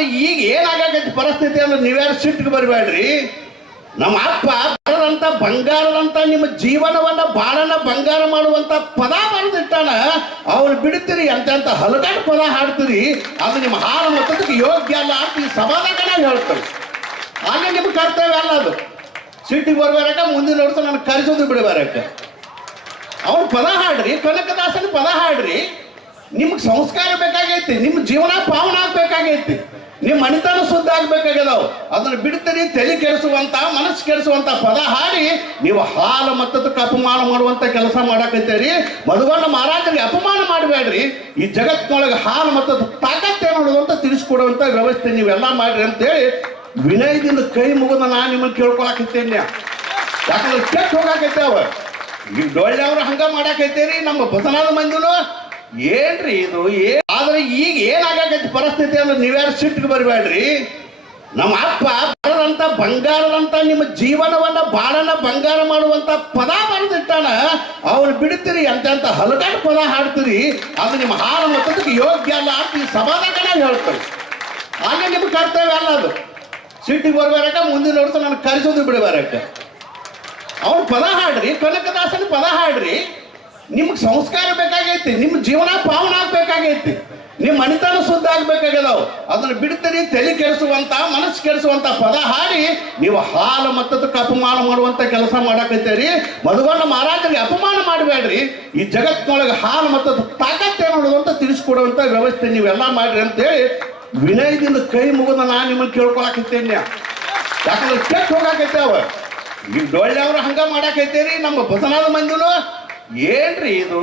ಆದ್ರೆ ಈಗ ಏನಾಗೈತಿ ಪರಿಸ್ಥಿತಿ ಅಂದ್ರೆ ನೀವ್ಯಾರು ಸಿಟ್ಟಿಗೆ ಬರಬೇಡ್ರಿ. ನಮ್ಮ ಅಪ್ಪ ಬರದಂತ ಬಂಗಾರದಂತ ನಿಮ್ಮ ಜೀವನವನ್ನ ಬಾಳನ್ನ ಬಂಗಾರ ಮಾಡುವಂತ ಪದ ಬರೆದಿಟ್ಟಾನ. ಅವ್ರು ಬಿಡ್ತೀರಿ ಅಂತ ಹಲಗಾಟ ಪದ ಹಾಡ್ತೀರಿ, ಅದು ನಿಮ್ಮ ಹಾರ ಮತಕ್ಕೆ ಯೋಗ್ಯ ಅಲ್ಲ ಅಂತ ಈ ಸಭಾದಾಗ ಹೇಳ್ತಾರೆ. ಹಾಗೆ ನಿಮ್ಮ ಕರ್ತವ್ಯ ಅಲ್ಲ ಅದು. ಸಿಟ್ಟಿಗೆ ಬರ್ಬೇಕ, ಮುಂದಿನ ವರ್ಷ ನಾನು ಕರೆಸೋದು ಬಿಡಬೇಕ. ಅವ್ರು ಪದ ಹಾಡ್ರಿ, ಕನಕದಾಸನ ಪದ ಹಾಡ್ರಿ. ನಿಮ್ಗೆ ಸಂಸ್ಕಾರ ಬೇಕಾಗೈತಿ, ನಿಮ್ಮ ಜೀವನ ಪಾವನ ಆಗ್ಬೇಕಾಗೈತಿ, ನಿಮ್ಮ ಮನಿತನ ಶುದ್ಧ ಆಗ್ಬೇಕಾಗ್ಯದಾವ್. ಅದನ್ನ ಬಿಡ್ತೀರಿ, ತಲೆ ಕೆಡಿಸುವಂತ ಮನಸ್ಸು ಕೆಡಿಸುವಂತ ಪದ ಹಾಡಿ ನೀವು ಹಾಲು ಮತ್ತದಕ್ಕೆ ಅಪಮಾನ ಮಾಡುವಂತ ಕೆಲಸ ಮಾಡಾಕೈತೇರಿ. ಮಧುವಣ್ಣ ಮಹಾರಾಜರಿಗೆ ಅಪಮಾನ ಮಾಡಬೇಡ್ರಿ. ಈ ಜಗತ್ತಿನೊಳಗೆ ಹಾಲು ಮತ್ತದ ತಾಕತ್ತೇ ನೋಡೋದು ಅಂತ ತಿಳಿಸ್ಕೊಡುವಂತ ವ್ಯವಸ್ಥೆ ನೀವೆಲ್ಲ ಮಾಡ್ರಿ ಅಂತೇಳಿ ವಿನಯದಿಂದ ಕೈ ಮುಗಿದ ನಾನು ನಿಮ್ಮನ್ನು ಕೇಳ್ಕೊಳಕೈತೇನೆ. ಯಾಕಂದ್ರೆ ಕೆಟ್ಟ ಹೋಗಾಕೈತೇವ. ಈಗ ಡೊಳ್ಳೆವ್ರು ಹಂಗ ಮಾಡಾಕೈತೇರಿ, ನಮ್ಮ ಬಸನಾದ ಮಂದಿನು ಏನ್ರಿ ಇದು. ಆದ್ರೆ ಈಗ ಏನಾಗೈತಿ ಪರಿಸ್ಥಿತಿ ಅಂದ್ರೆ ನೀವ್ಯಾರು ಸಿಟ್ಟಿಗೆ ಬರಬೇಡ್ರಿ. ನಮ್ಮ ಅಪ್ಪ ಬರದಂತ ಬಂಗಾರದಂತ ನಿಮ್ಮ ಜೀವನವನ್ನ ಬಾಳನ್ನ ಬಂಗಾರ ಮಾಡುವಂತ ಪದ ಬರೆದಿಟ್ಟಾನ. ಅವ್ರು ಬಿಡ್ತೀರಿ ಅಂತ ಹಲಗಾಟ ಪದ ಹಾಡ್ತೀರಿ, ಅದು ನಿಮ್ಮ ಹಾರ ಮತಕ್ಕೆ ಯೋಗ್ಯ ಅಲ್ಲ ಅಂತ ಈ ಸಭಾದಾಗ ಹೇಳ್ತಾರೆ. ಹಾಗೆ ನಿಮ್ಮ ಕರ್ತವ್ಯ ಅಲ್ಲ ಅದು. ಸಿಟ್ಟಿಗೆ ಬರ್ಬೇಕ, ಮುಂದಿನ ವರ್ಷ ನಾನು ಕರೆಸೋದು ಬಿಡಬೇಕ. ಅವ್ರು ಪದ ಹಾಡ್ರಿ, ಕನಕದಾಸನ ಪದ ಹಾಡ್ರಿ. ನಿಮ್ಗೆ ಸಂಸ್ಕಾರ ಬೇಕಾಗೈತಿ, ನಿಮ್ಮ ಜೀವನ ಪಾವನ ಆಗ್ಬೇಕಾಗೈತಿ, ನಿಮ್ಮ ಮನಿತನ ಶುದ್ಧ ಆಗ್ಬೇಕಾಗ್ಯದಾವ್. ಅದನ್ನ ಬಿಡ್ತೀರಿ, ತಲೆ ಕೆಡಿಸುವಂತ ಮನಸ್ಸು ಕೆಡಿಸುವಂತ ಪದ ಹಾಡಿ ನೀವು ಹಾಲು ಮತ್ತದಕ್ಕೆ ಅಪಮಾನ ಮಾಡುವಂತ ಕೆಲಸ ಮಾಡಾಕೈತೇರಿ. ಮಧುವಣ್ಣ ಮಹಾರಾಜರಿಗೆ ಅಪಮಾನ ಮಾಡಬೇಡ್ರಿ. ಈ ಜಗತ್ತಿನೊಳಗೆ ಹಾಲು ಮತ್ತದ ತಾಕತ್ತೇ ನೋಡೋದು ಅಂತ ತಿಳಿಸ್ಕೊಡುವಂತ ವ್ಯವಸ್ಥೆ ನೀವೆಲ್ಲ ಮಾಡ್ರಿ ಅಂತೇಳಿ ವಿನಯದಿಂದ ಕೈ ಮುಗಿದ ನಾನು ನಿಮ್ಮನ್ನು ಕೇಳ್ಕೊಳಕೈತೇನೆ. ಯಾಕಂದ್ರೆ ಕೆಟ್ಟ ಹೋಗಾಕೈತೇವ. ಈಗ ಡೊಳ್ಳೆವ್ರು ಹಂಗ ಮಾಡಾಕೈತೇರಿ, ನಮ್ಮ ಬಸನಾದ ಮಂದಿನು ಏನ್ರಿ ಇದು.